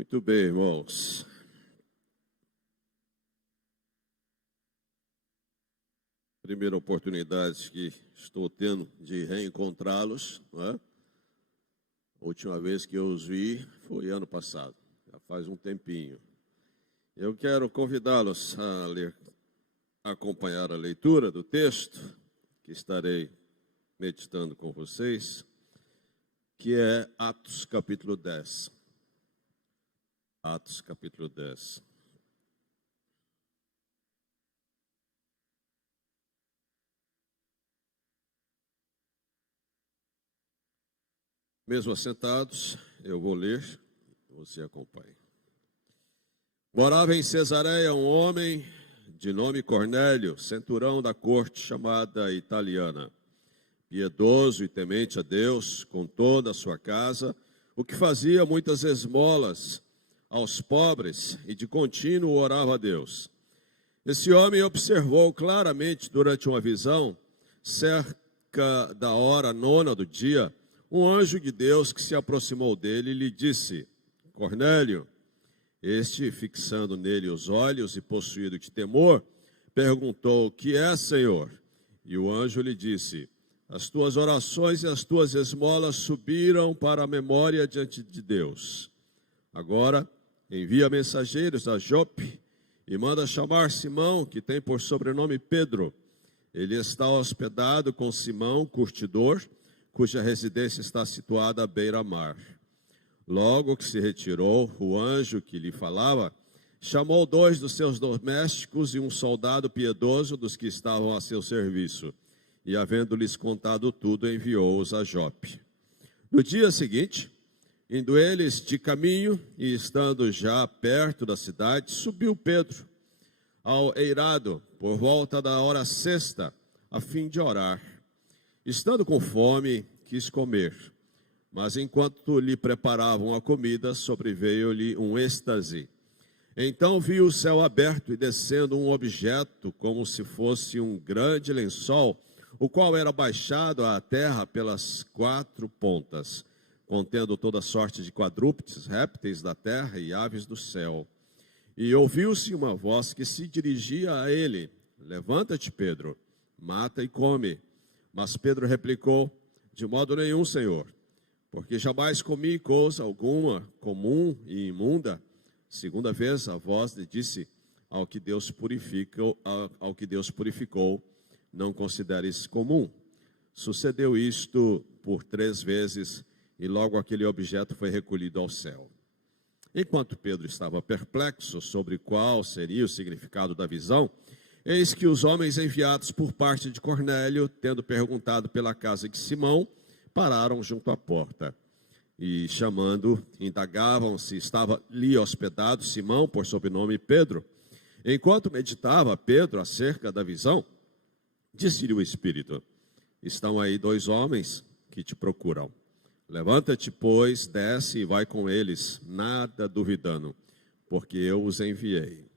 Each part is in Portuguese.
Muito bem, irmãos. Primeira oportunidade que estou tendo de reencontrá-los, não é? A última vez que eu os vi foi ano passado, já faz um tempinho. Eu quero convidá-los a acompanhar a leitura do texto que estarei meditando com vocês, que é Atos capítulo 10. Atos capítulo 10. Mesmo assentados, eu vou ler, você acompanha. Morava em Cesareia um homem de nome Cornélio, centurão da corte chamada italiana, piedoso e temente a Deus com toda a sua casa, o que fazia muitas esmolas aos pobres e de contínuo orava a Deus. Esse homem observou claramente durante uma visão, cerca da hora 9 do dia, um anjo de Deus que se aproximou dele e lhe disse: Cornélio. Este, fixando nele os olhos e possuído de temor, perguntou: o que é, Senhor? E o anjo lhe disse: as tuas orações e as tuas esmolas subiram para a memória diante de Deus. Agora, envia mensageiros a Jope e manda chamar Simão, que tem por sobrenome Pedro. Ele está hospedado com Simão, curtidor, cuja residência está situada à beira-mar. Logo que se retirou, o anjo que lhe falava chamou 2 dos seus domésticos e um soldado piedoso dos que estavam a seu serviço, e, havendo-lhes contado tudo, enviou-os a Jope. No dia seguinte, indo eles de caminho e estando já perto da cidade, subiu Pedro ao eirado por volta da hora 6ª, a fim de orar. Estando com fome, quis comer, mas enquanto lhe preparavam a comida, sobreveio-lhe um êxtase. Então viu o céu aberto e descendo um objeto, como se fosse um grande lençol, o qual era baixado à terra pelas 4 pontas, contendo toda sorte de quadrúpedes, répteis da terra e aves do céu. E ouviu-se uma voz que se dirigia a ele: levanta-te, Pedro, mata e come. Mas Pedro replicou: de modo nenhum, Senhor, porque jamais comi coisa alguma comum e imunda. Segunda vez a voz lhe disse: ao que Deus purificou, não consideres comum. Sucedeu isto por 3 vezes, e logo aquele objeto foi recolhido ao céu. Enquanto Pedro estava perplexo sobre qual seria o significado da visão, eis que os homens enviados por parte de Cornélio, tendo perguntado pela casa de Simão, pararam junto à porta. E chamando, indagavam se estava ali hospedado Simão, por sobrenome Pedro. Enquanto meditava Pedro acerca da visão, disse-lhe o Espírito: estão aí 2 homens que te procuram. Levanta-te, pois, desce e vai com eles, nada duvidando, porque eu os enviei.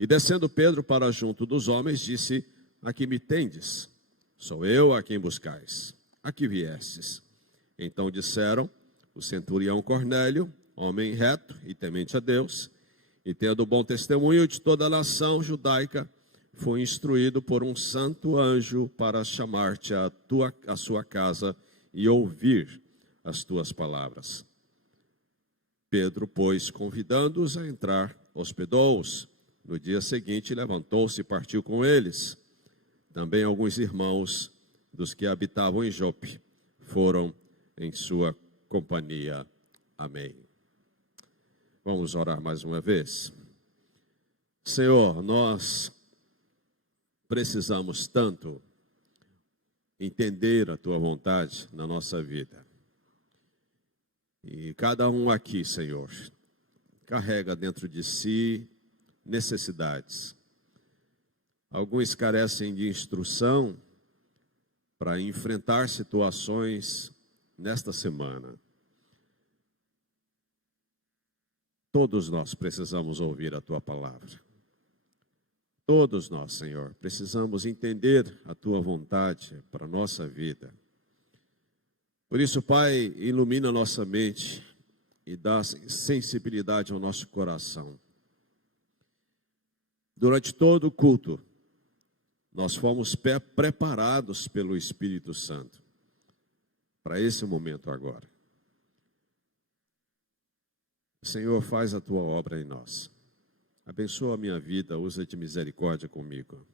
E descendo Pedro para junto dos homens, disse: a que me tendes? Sou eu a quem buscais. A que viestes? Então disseram: o centurião Cornélio, homem reto e temente a Deus, e tendo bom testemunho de toda a nação judaica, foi instruído por um santo anjo para chamar-te à sua casa e ouvir as tuas palavras. Pedro, pois, convidando-os a entrar, hospedou-os. No dia seguinte, levantou-se e partiu com eles. Também alguns irmãos dos que habitavam em Jope foram em sua companhia. Amém. Vamos orar mais uma vez. Senhor, nós precisamos tanto entender a tua vontade na nossa vida. E cada um aqui, Senhor, carrega dentro de si necessidades. Alguns carecem de instrução para enfrentar situações nesta semana. Todos nós precisamos ouvir a tua palavra. Todos nós, Senhor, precisamos entender a tua vontade para a nossa vida. Por isso, Pai, ilumina nossa mente e dá sensibilidade ao nosso coração. Durante todo o culto, nós fomos preparados pelo Espírito Santo para esse momento agora. Senhor, faz a tua obra em nós. Abençoa a minha vida, usa de misericórdia comigo.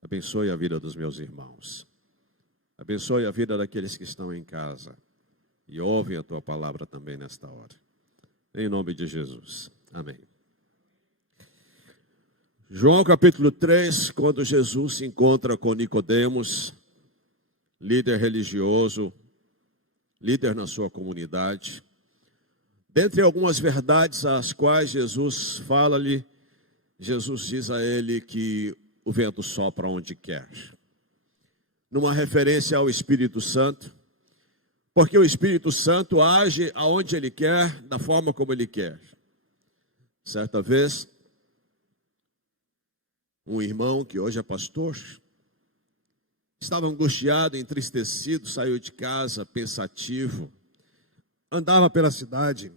Abençoe a vida dos meus irmãos. Abençoe a vida daqueles que estão em casa e ouvem a tua palavra também nesta hora. Em nome de Jesus. Amém. João capítulo 3, quando Jesus se encontra com Nicodemos, líder religioso, líder na sua comunidade. Dentre algumas verdades às quais Jesus fala-lhe, Jesus diz a ele que o vento sopra onde quer. Numa referência ao Espírito Santo, porque o Espírito Santo age aonde ele quer, da forma como ele quer. Certa vez, um irmão que hoje é pastor, estava angustiado, entristecido, saiu de casa pensativo, andava pela cidade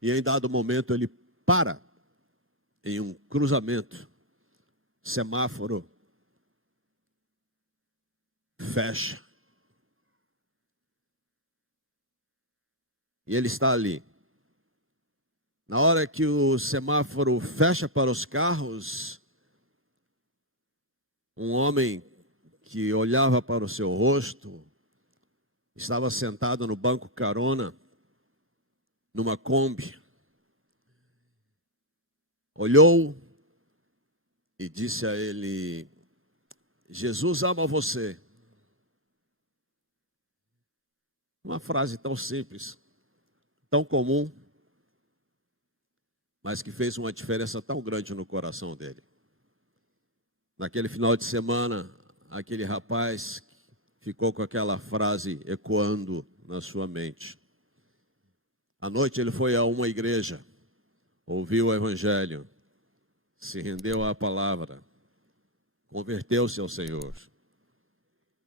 e em dado momento ele para em um cruzamento, semáforo, fecha. E ele está ali. Na hora que o semáforo fecha para os carros, um homem que olhava para o seu rosto, estava sentado no banco carona, numa Kombi, olhou e disse a ele: Jesus ama você. Uma frase tão simples, tão comum, mas que fez uma diferença tão grande no coração dele. Naquele final de semana, aquele rapaz ficou com aquela frase ecoando na sua mente. À noite ele foi a uma igreja, ouviu o evangelho, se rendeu à palavra, converteu-se ao Senhor.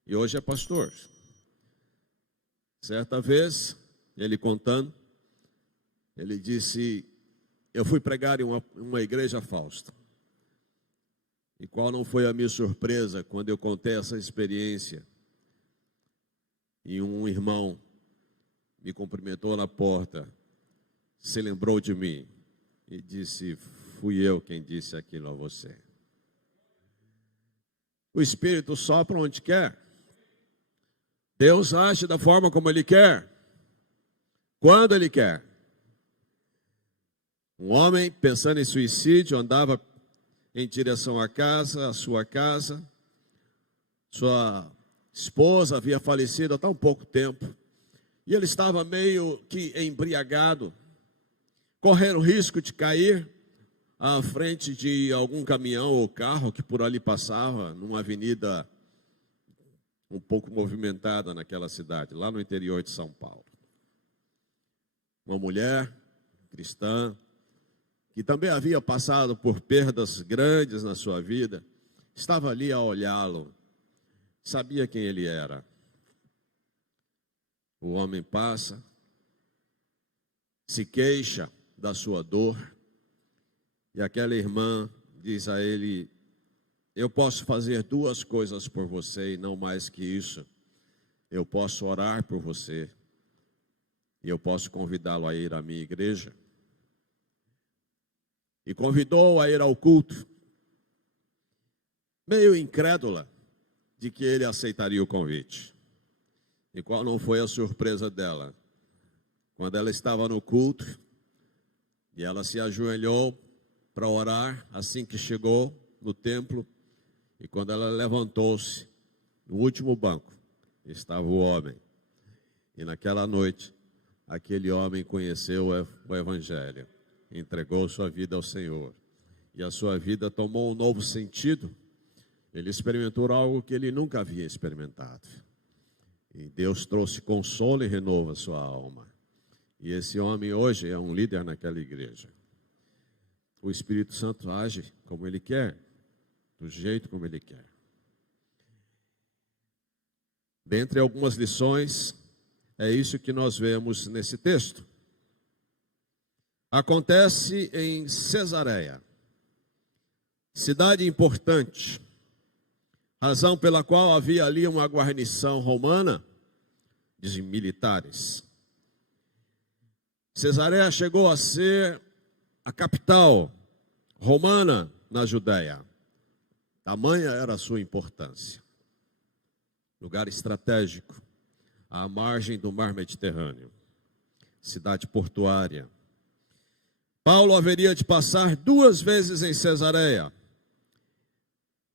E hoje é pastor. Certa vez, ele contando, ele disse: eu fui pregar em uma igreja falsa. E qual não foi a minha surpresa quando eu contei essa experiência? E um irmão me cumprimentou na porta, se lembrou de mim e disse: fui eu quem disse aquilo a você. O Espírito sopra onde quer. Deus age da forma como Ele quer, quando Ele quer. Um homem pensando em suicídio andava em direção à casa, à sua casa. Sua esposa havia falecido há tão pouco tempo. E ele estava meio que embriagado, correndo o risco de cair à frente de algum caminhão ou carro que por ali passava, numa avenida um pouco movimentada naquela cidade, lá no interior de São Paulo. Uma mulher cristã, que também havia passado por perdas grandes na sua vida, estava ali a olhá-lo, sabia quem ele era. O homem passa, se queixa da sua dor, e aquela irmã diz a ele: eu posso fazer duas coisas por você e não mais que isso. Eu posso orar por você e eu posso convidá-lo a ir à minha igreja. E convidou-o a ir ao culto, meio incrédula de que ele aceitaria o convite. E qual não foi a surpresa dela? Quando ela estava no culto e ela se ajoelhou para orar, assim que chegou no templo, e quando ela levantou-se, no último banco estava o homem. E naquela noite, aquele homem conheceu o evangelho, entregou sua vida ao Senhor, e a sua vida tomou um novo sentido. Ele experimentou algo que ele nunca havia experimentado. E Deus trouxe consolo e renova sua alma. E esse homem hoje é um líder naquela igreja. O Espírito Santo age como Ele quer, do jeito como Ele quer. Dentre algumas lições, é isso que nós vemos nesse texto. acontece em Cesareia, cidade importante, razão pela qual havia ali uma guarnição romana de militares. Cesareia chegou a ser a capital romana na Judéia. Tamanha era a sua importância. Lugar estratégico, à margem do mar Mediterrâneo. Cidade portuária. Paulo haveria de passar 2 vezes em Cesareia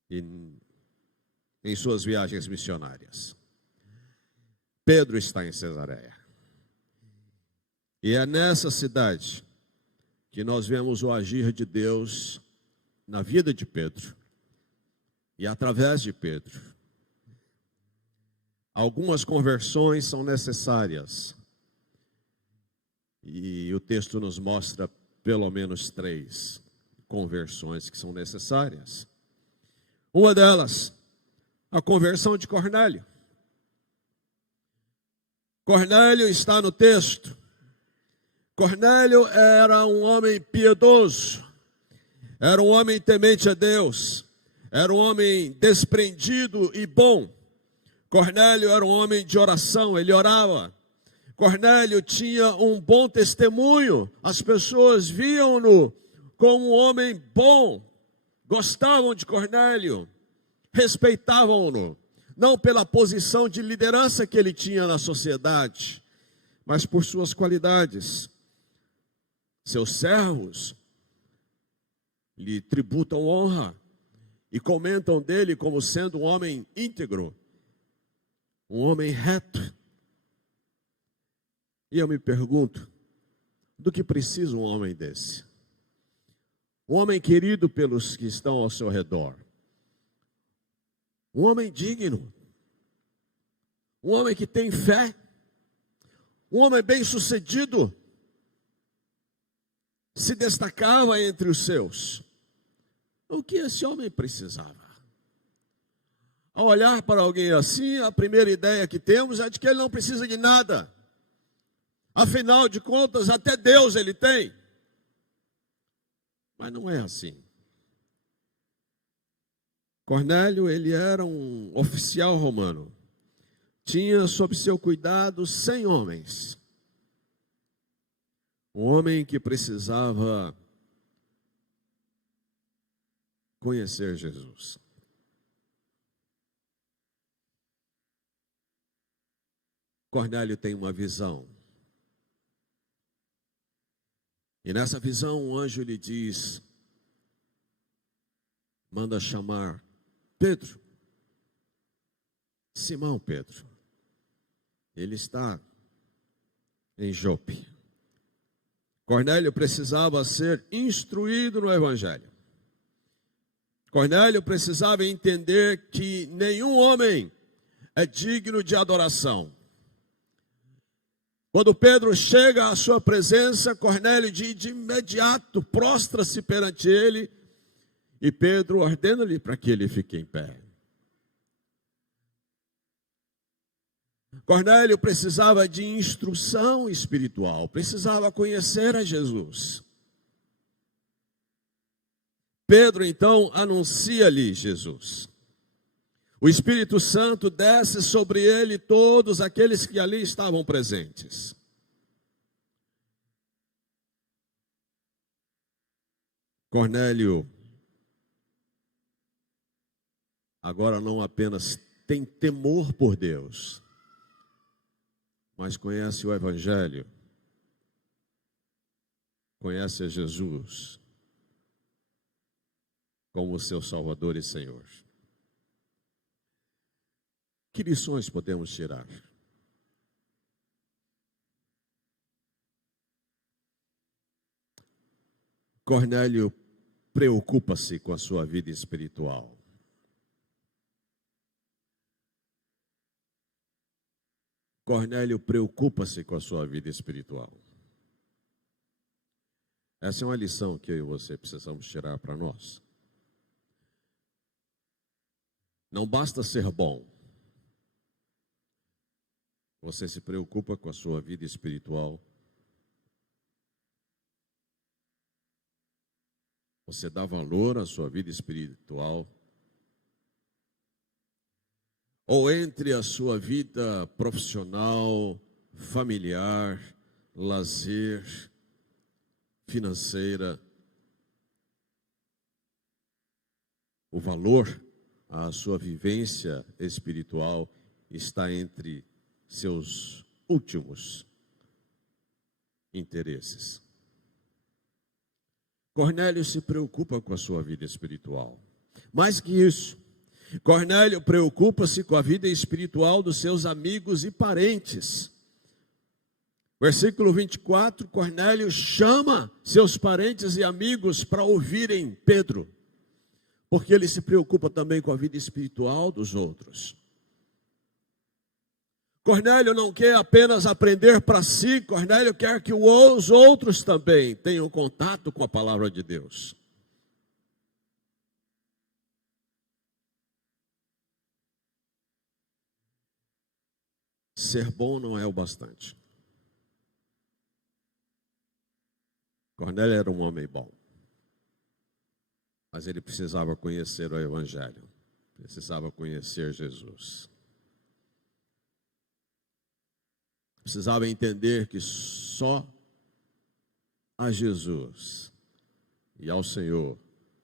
em suas viagens missionárias. Pedro está em Cesareia. E é nessa cidade que nós vemos o agir de Deus na vida de Pedro e através de Pedro. Algumas conversões são necessárias e o texto nos mostra pelo menos 3 conversões que são necessárias. Uma delas, a conversão de Cornélio. Cornélio está no texto. Cornélio era um homem piedoso, era um homem temente a Deus, era um homem desprendido e bom. Cornélio era um homem de oração, ele orava. Cornélio tinha um bom testemunho, as pessoas viam-no como um homem bom, gostavam de Cornélio, respeitavam-no, não pela posição de liderança que ele tinha na sociedade, mas por suas qualidades. Seus servos lhe tributam honra e comentam dele como sendo um homem íntegro, um homem reto. E eu me pergunto, do que precisa um homem desse? Um homem querido pelos que estão ao seu redor. Um homem digno. Um homem que tem fé. Um homem bem-sucedido. Se destacava entre os seus. O que esse homem precisava? Ao olhar para alguém assim, a primeira ideia que temos é de que ele não precisa de nada. Afinal de contas, até Deus ele tem. Mas não é assim. Cornélio, ele era um oficial romano. Tinha sob seu cuidado 100 homens. Um homem que precisava conhecer Jesus. Cornélio tem uma visão. E nessa visão um anjo lhe diz, manda chamar Pedro. Simão Pedro. Ele está em Jope. Cornélio precisava ser instruído no Evangelho. Cornélio precisava entender que nenhum homem é digno de adoração. Quando Pedro chega à sua presença, Cornélio de imediato prostra-se perante ele e Pedro ordena-lhe para que ele fique em pé. Cornélio precisava de instrução espiritual, precisava conhecer a Jesus. Pedro então anuncia-lhe Jesus. O Espírito Santo desce sobre ele todos aqueles que ali estavam presentes. Cornélio agora não apenas tem temor por Deus, mas conhece o Evangelho, conhece a Jesus como seu Salvador e Senhor. Que lições podemos tirar? Cornélio preocupa-se com a sua vida espiritual. Cornélio preocupa-se com a sua vida espiritual. Essa é uma lição que eu e você precisamos tirar para nós. Não basta ser bom. Você se preocupa com a sua vida espiritual. Você dá valor à sua vida espiritual? Ou entre a sua vida profissional, familiar, lazer, financeira, o valor à sua vivência espiritual está entre seus últimos interesses. Cornélio se preocupa com a sua vida espiritual. Mais que isso, Cornélio preocupa-se com a vida espiritual dos seus amigos e parentes. Versículo 24, Cornélio chama seus parentes e amigos para ouvirem Pedro, porque ele se preocupa também com a vida espiritual dos outros. Cornélio não quer apenas aprender para si, Cornélio quer que os outros também tenham contato com a palavra de Deus. Ser bom não é o bastante. Cornélio era um homem bom, mas ele precisava conhecer o Evangelho, precisava conhecer Jesus. Precisava entender que só a Jesus e ao Senhor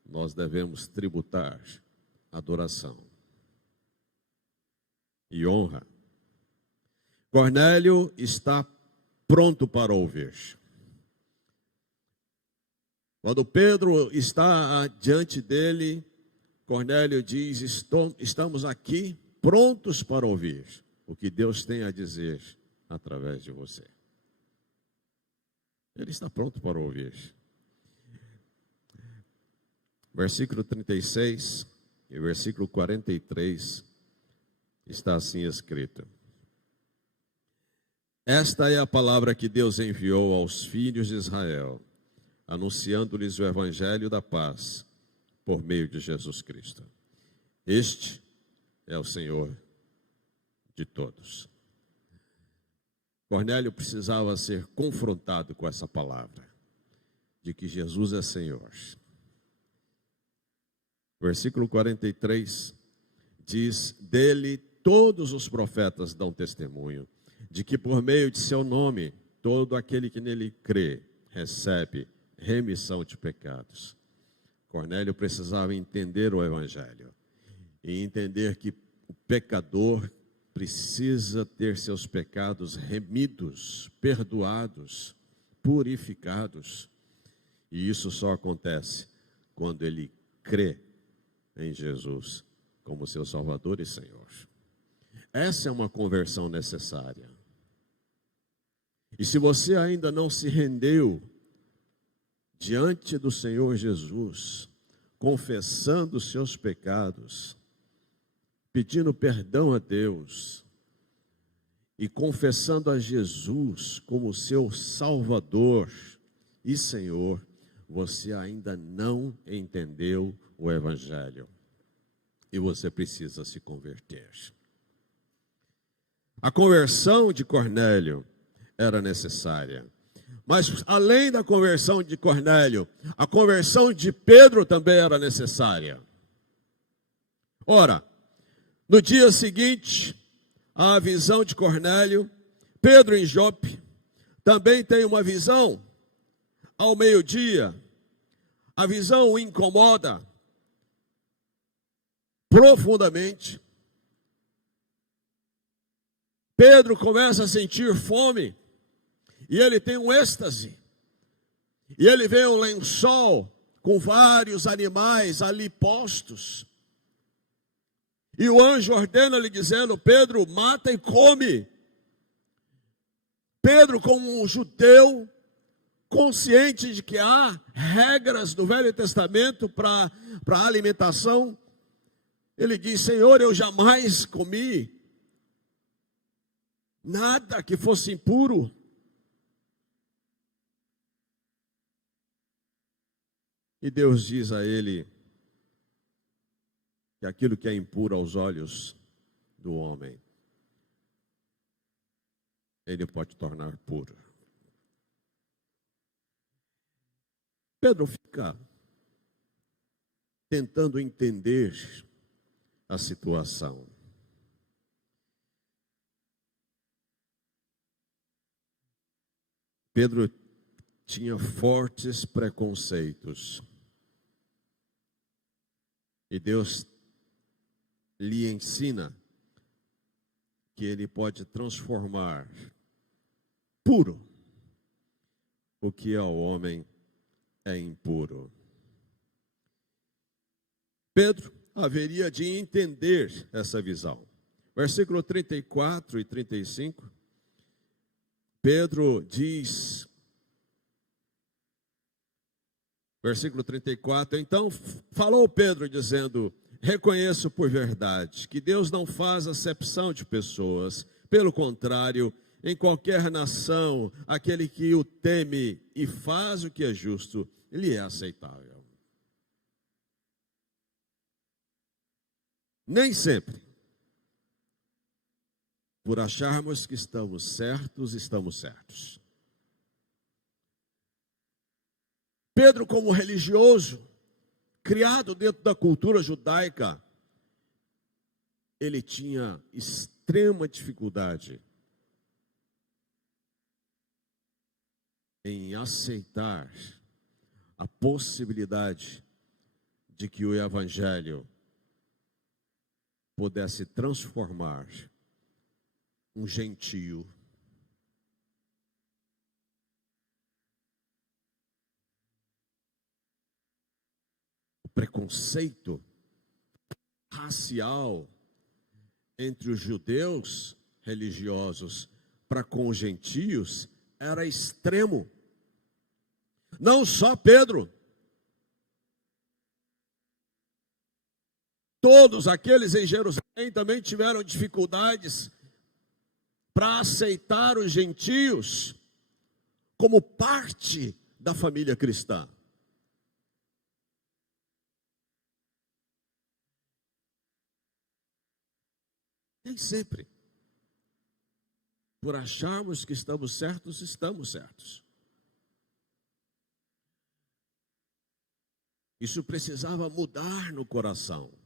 nós devemos tributar adoração e honra. Cornélio está pronto para ouvir. Quando Pedro está diante dele, Cornélio diz: estamos aqui prontos para ouvir o que Deus tem a dizer através de você. Ele está pronto para ouvir. Versículo 36 e versículo 43 está assim escrito: esta é a palavra que Deus enviou aos filhos de Israel, anunciando-lhes o evangelho da paz por meio de Jesus Cristo. Este é o Senhor de todos. Cornélio precisava ser confrontado com essa palavra, de que Jesus é Senhor. Versículo 43 diz: dele todos os profetas dão testemunho, de que por meio de seu nome, todo aquele que nele crê, recebe remissão de pecados. Cornélio precisava entender o Evangelho e entender que o pecador precisa ter seus pecados remidos, perdoados, purificados. E isso só acontece quando ele crê em Jesus como seu Salvador e Senhor. Essa é uma conversão necessária. E se você ainda não se rendeu diante do Senhor Jesus, confessando os seus pecados, pedindo perdão a Deus e confessando a Jesus como seu Salvador e Senhor, você ainda não entendeu o Evangelho e você precisa se converter. A conversão de Cornélio era necessária, mas além da conversão de Cornélio, a conversão de Pedro também era necessária. Ora, no dia seguinte, à visão de Cornélio, Pedro em Jope também tem uma visão. Ao meio-dia, a visão o incomoda profundamente. Pedro começa a sentir fome e ele tem um êxtase. E ele vê um lençol com vários animais ali postos. E o anjo ordena-lhe dizendo: Pedro, mata e come. Pedro, como um judeu, consciente de que há regras do Velho Testamento para a alimentação, ele diz: Senhor, eu jamais comi nada que fosse impuro. E Deus diz a ele que aquilo que é impuro aos olhos do homem, ele pode tornar puro. Pedro fica tentando entender a situação. Pedro tinha fortes preconceitos. E Deus lhe ensina que ele pode transformar puro o que ao homem é impuro. Pedro haveria de entender essa visão. Versículo 34 e 35, Pedro diz, versículo 34, então falou Pedro dizendo, reconheço por verdade que Deus não faz acepção de pessoas, pelo contrário, em qualquer nação, aquele que o teme e faz o que é justo, lhe é aceitável. Nem sempre, por acharmos que estamos certos. Pedro, como religioso, criado dentro da cultura judaica, ele tinha extrema dificuldade em aceitar a possibilidade de que o evangelho pudesse transformar um gentio o preconceito racial entre os judeus religiosos para com os gentios era extremo. Não só Pedro, todos aqueles em Jerusalém também tiveram dificuldades para aceitar os gentios como parte da família cristã. Nem sempre, por acharmos que estamos certos. Isso precisava mudar no coração.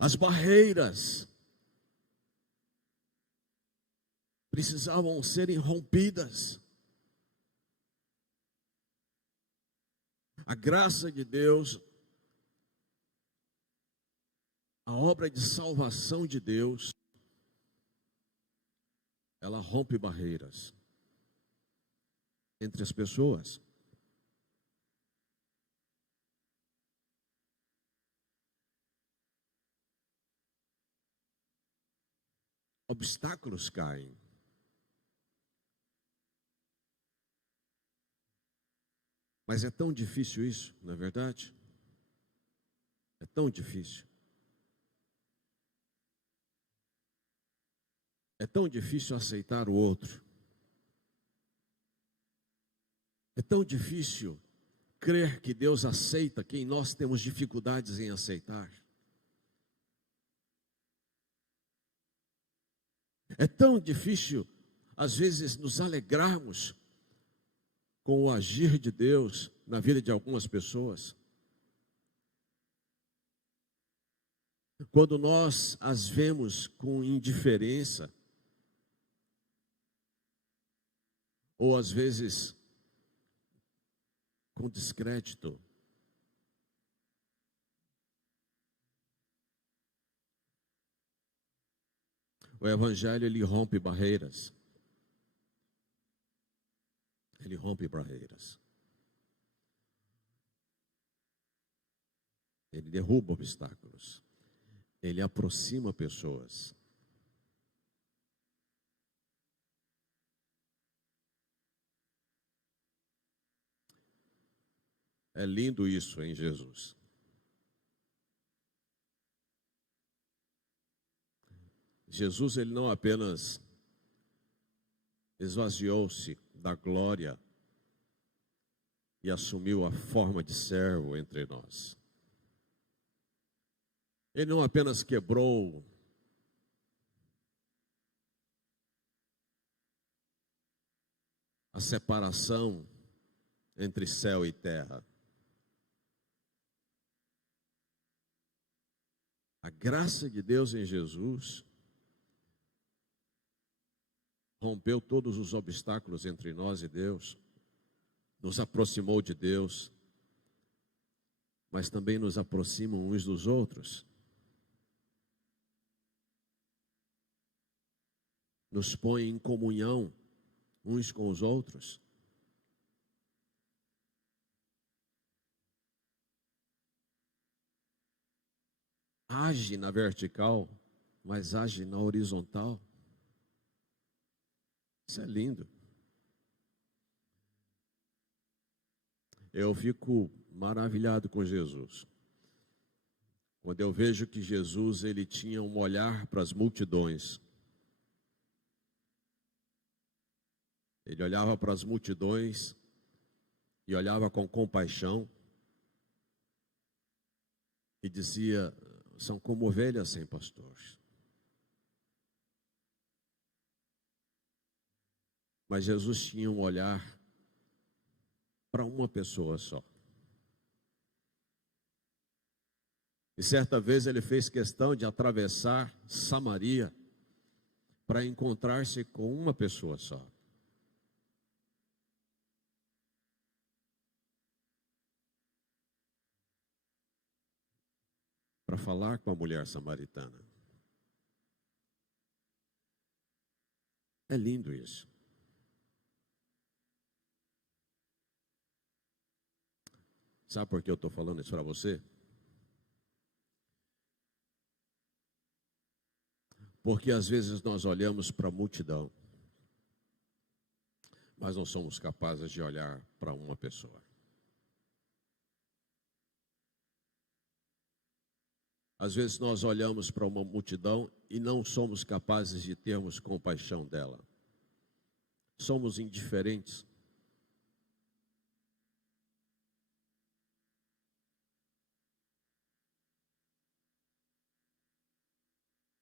As barreiras precisavam serem rompidas. A graça de Deus, a obra de salvação de Deus, ela rompe barreiras entre as pessoas. Obstáculos caem. Mas é tão difícil isso, não é verdade? É tão difícil. É tão difícil aceitar o outro. É tão difícil crer que Deus aceita quem nós temos dificuldades em aceitar. É tão difícil, às vezes, nos alegrarmos com o agir de Deus na vida de algumas pessoas. Quando nós as vemos com indiferença, ou às vezes com descrédito. O evangelho, ele rompe barreiras. Ele rompe barreiras. Ele derruba obstáculos. Ele aproxima pessoas. É lindo isso em Jesus. Jesus, ele não apenas esvaziou-se da glória e assumiu a forma de servo entre nós. Ele não apenas quebrou a separação entre céu e terra. A graça de Deus em Jesus rompeu todos os obstáculos entre nós e Deus, nos aproximou de Deus, mas também nos aproxima uns dos outros. Nos põe em comunhão uns com os outros. Age na vertical, mas age na horizontal. Isso é lindo. Eu fico maravilhado com Jesus. Quando eu vejo que Jesus, ele tinha um olhar para as multidões. Ele olhava para as multidões e olhava com compaixão e dizia: são como ovelhas sem pastor. Mas Jesus tinha um olhar para uma pessoa só. E certa vez ele fez questão de atravessar Samaria para encontrar-se com uma pessoa só. Para falar com a mulher samaritana. É lindo isso. Sabe por que eu estou falando isso para você? Porque às vezes nós olhamos para a multidão, mas não somos capazes de olhar para uma pessoa. Às vezes nós olhamos para uma multidão e não somos capazes de termos compaixão dela. Somos indiferentes.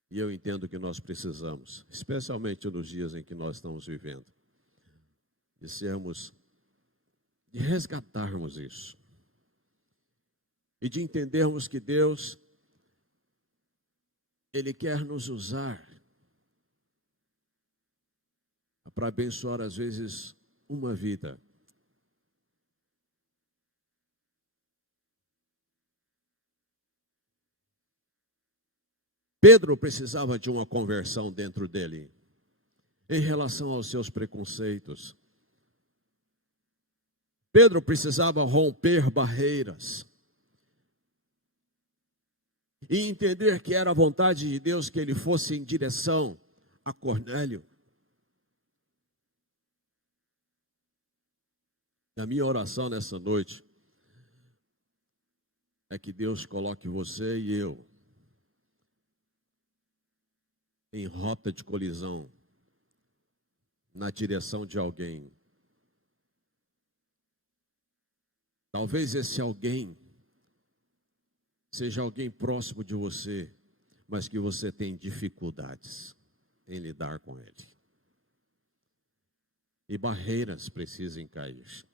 E eu entendo que nós precisamos, especialmente nos dias em que nós estamos vivendo, de resgatarmos isso. E de entendermos que Deus, Ele quer nos usar para abençoar, às vezes, uma vida. Pedro precisava de uma conversão dentro dele, em relação aos seus preconceitos. Pedro precisava romper barreiras e entender que era a vontade de Deus que ele fosse em direção a Cornélio. A minha oração nessa noite é que Deus coloque você e eu em rota de colisão, na direção de alguém. Talvez esse alguém seja alguém próximo de você, mas que você tem dificuldades em lidar com ele. E barreiras precisam cair.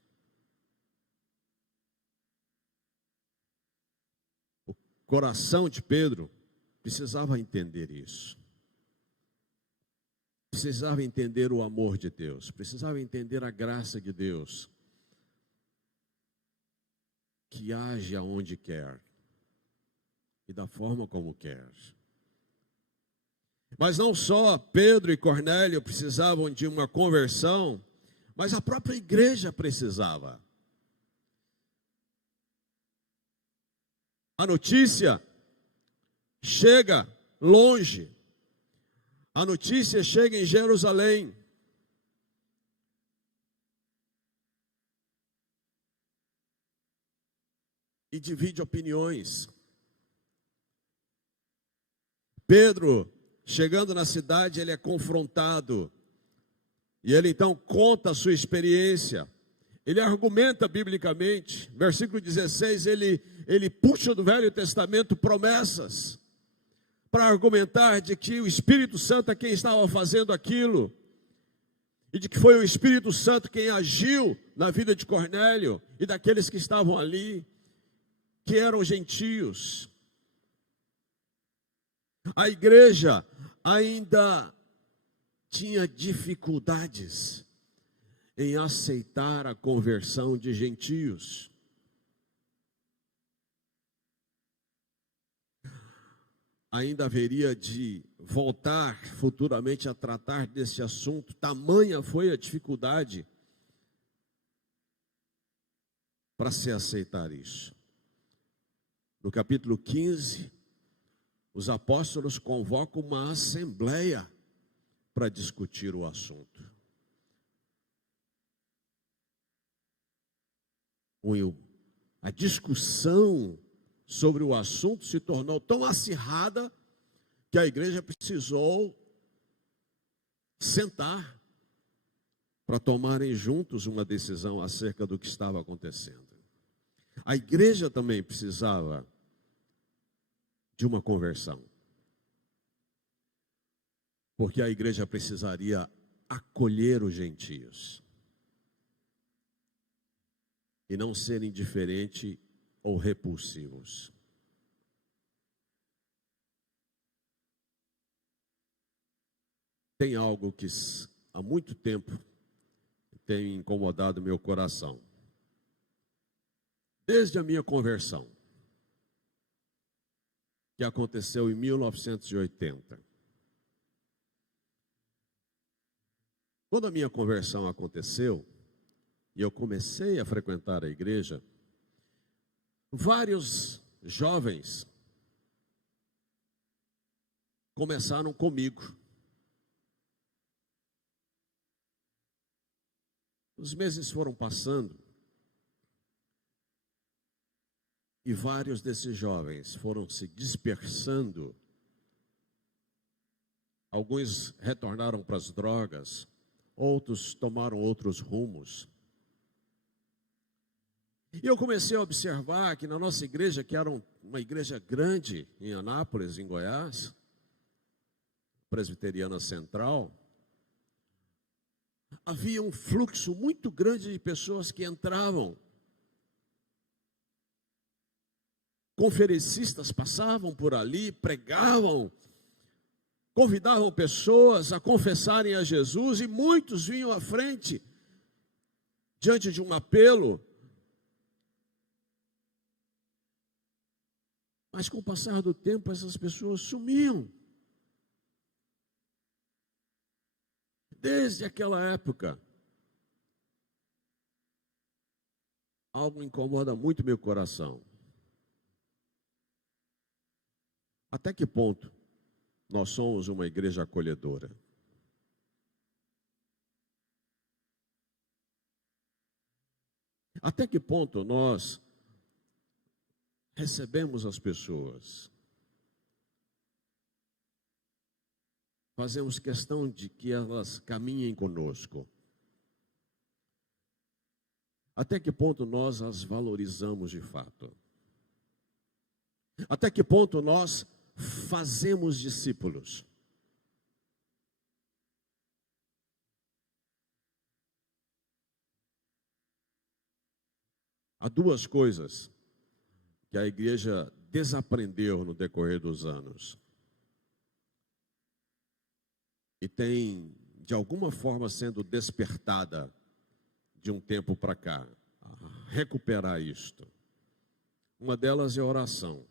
O coração de Pedro precisava entender isso. Precisava entender o amor de Deus, precisava entender a graça de Deus, que age aonde quer e da forma como quer. Mas não só Pedro e Cornélio precisavam de uma conversão, mas a própria igreja precisava. A notícia chega longe. A notícia chega em Jerusalém. E divide opiniões. Pedro, chegando na cidade, ele é confrontado. E ele então conta a sua experiência. Ele argumenta biblicamente. Versículo 16, ele puxa do Velho Testamento promessas para argumentar de que o Espírito Santo é quem estava fazendo aquilo, e de que foi o Espírito Santo quem agiu na vida de Cornélio e daqueles que estavam ali, que eram gentios. A igreja ainda tinha dificuldades em aceitar a conversão de gentios. Ainda haveria de voltar futuramente a tratar desse assunto, tamanha foi a dificuldade para se aceitar isso. No capítulo 15, os apóstolos convocam uma assembleia para discutir o assunto. A discussão sobre o assunto se tornou tão acirrada que a igreja precisou sentar para tomarem juntos uma decisão acerca do que estava acontecendo. A igreja também precisava de uma conversão, porque a igreja precisaria acolher os gentios e não ser indiferente ou repulsivos. Tem algo que há muito tempo tem incomodado meu coração. Desde a minha conversão, que aconteceu em 1980. Quando a minha conversão aconteceu, e eu comecei a frequentar a igreja, vários jovens começaram comigo. Os meses foram passando e vários desses jovens foram se dispersando. Alguns retornaram para as drogas, outros tomaram outros rumos. E eu comecei a observar que na nossa igreja, que era uma igreja grande em Anápolis, em Goiás, presbiteriana central, havia um fluxo muito grande de pessoas que entravam. Conferencistas passavam por ali, pregavam, convidavam pessoas a confessarem a Jesus, e muitos vinham à frente, diante de um apelo. Mas com o passar do tempo, essas pessoas sumiam. Desde aquela época, algo incomoda muito meu coração. Até que ponto nós somos uma igreja acolhedora? Até que ponto nós recebemos as pessoas? Fazemos questão de que elas caminhem conosco. Até que ponto nós as valorizamos de fato? Até que ponto nós fazemos discípulos? Há duas coisas que a igreja desaprendeu no decorrer dos anos. E tem, de alguma forma, sendo despertada de um tempo para cá, a recuperar isto. Uma delas é a oração.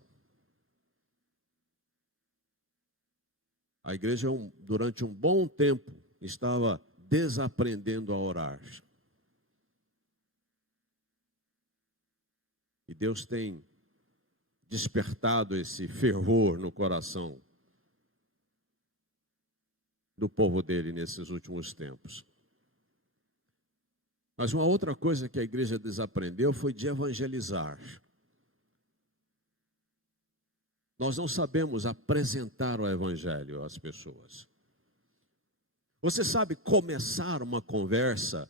A igreja, durante um bom tempo, estava desaprendendo a orar. E Deus tem despertado esse fervor no coração do povo dele nesses últimos tempos. Mas uma outra coisa que a igreja desaprendeu foi de evangelizar. Nós não sabemos apresentar o evangelho às pessoas. Você sabe começar uma conversa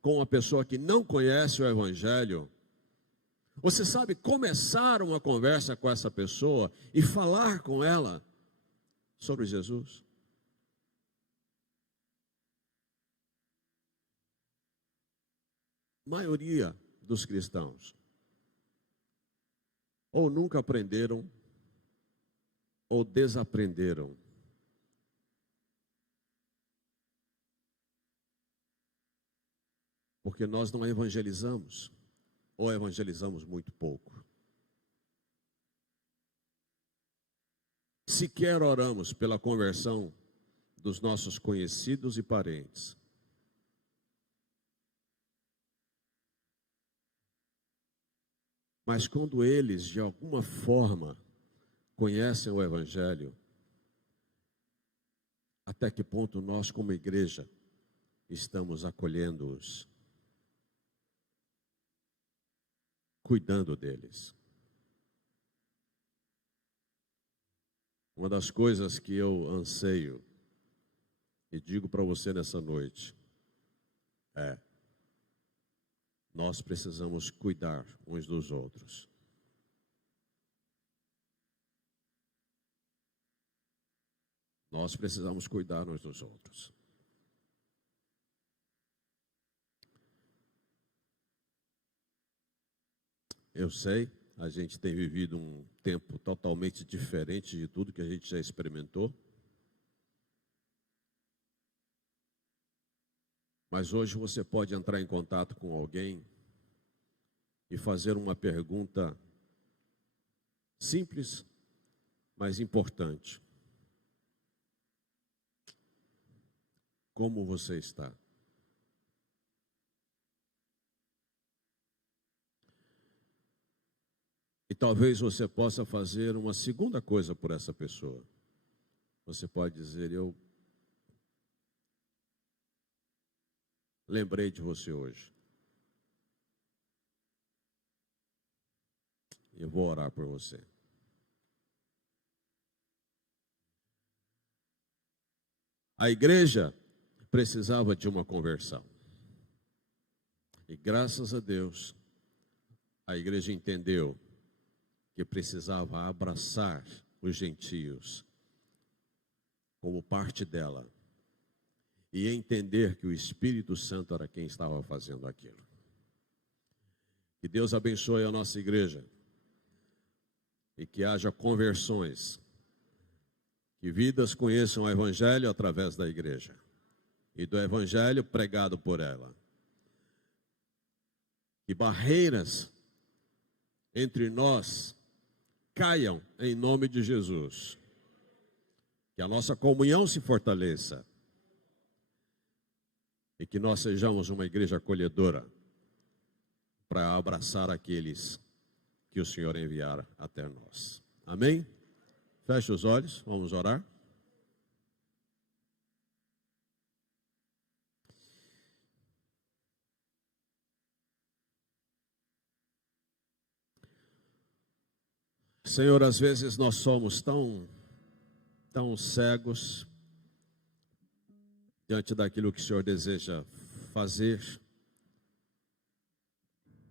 com uma pessoa que não conhece o evangelho? Você sabe começar uma conversa com essa pessoa e falar com ela sobre Jesus? A maioria dos cristãos ou nunca aprenderam, ou desaprenderam? Porque nós não evangelizamos, ou evangelizamos muito pouco. Sequer oramos pela conversão dos nossos conhecidos e parentes. Mas quando eles, de alguma forma, conhecem o Evangelho, até que ponto nós, como igreja, estamos acolhendo-os, cuidando deles? Uma das coisas que eu anseio e digo para você nessa noite é: nós precisamos cuidar uns dos outros. Nós precisamos cuidar uns dos outros. Eu sei, a gente tem vivido um tempo totalmente diferente de tudo que a gente já experimentou. Mas hoje você pode entrar em contato com alguém e fazer uma pergunta simples, mas importante. Como você está? E talvez você possa fazer uma segunda coisa por essa pessoa. Você pode dizer: eu lembrei de você hoje. Eu vou orar por você. A igreja precisava de uma conversão. E graças a Deus, a igreja entendeu que precisava abraçar os gentios como parte dela e entender que o Espírito Santo era quem estava fazendo aquilo. Que Deus abençoe a nossa igreja e que haja conversões, que vidas conheçam o Evangelho através da igreja e do Evangelho pregado por ela. Que barreiras entre nós caiam em nome de Jesus. Que a nossa comunhão se fortaleça e que nós sejamos uma igreja acolhedora para abraçar aqueles que o Senhor enviar até nós. Amém? Feche os olhos, vamos orar. Senhor, às vezes nós somos tão cegos diante daquilo que o Senhor deseja fazer,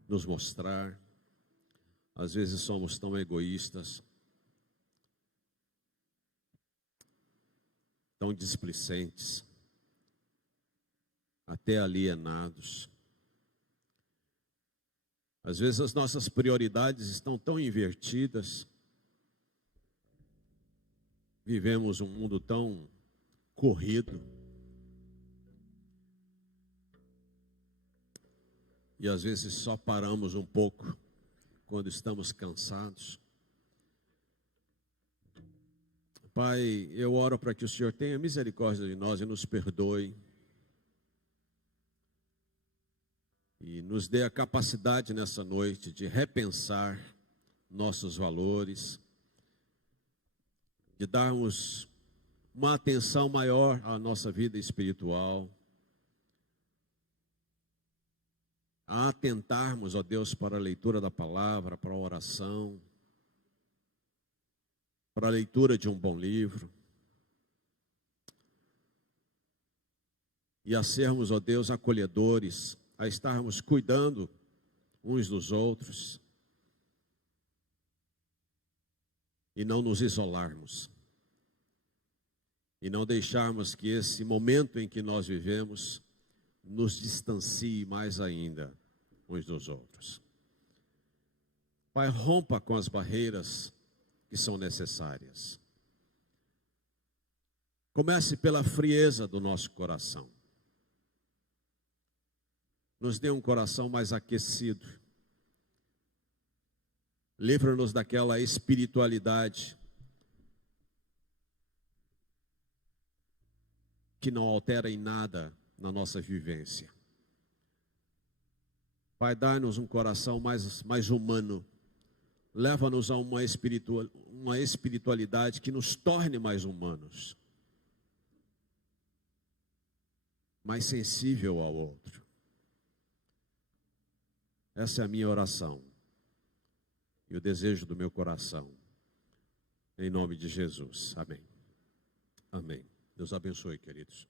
nos mostrar. Às vezes somos tão egoístas, tão displicentes, até alienados. Às vezes as nossas prioridades estão tão invertidas. Vivemos um mundo tão corrido. E às vezes só paramos um pouco quando estamos cansados. Pai, eu oro para que o Senhor tenha misericórdia de nós e nos perdoe. E nos dê a capacidade nessa noite de repensar nossos valores, de darmos uma atenção maior à nossa vida espiritual, a atentarmos, ó Deus, para a leitura da palavra, para a oração, para a leitura de um bom livro, e a sermos, ó Deus, acolhedores, a estarmos cuidando uns dos outros e não nos isolarmos e não deixarmos que esse momento em que nós vivemos nos distancie mais ainda uns dos outros. Pai, rompa com as barreiras que são necessárias. Comece pela frieza do nosso coração. Nos dê um coração mais aquecido. Livra-nos daquela espiritualidade que não altera em nada na nossa vivência. Pai, dá-nos um coração mais humano. Leva-nos a uma espiritualidade que nos torne mais humanos. Mais sensível ao outro. Essa é a minha oração. E o desejo do meu coração. Em nome de Jesus. Amém. Amém. Deus abençoe, queridos.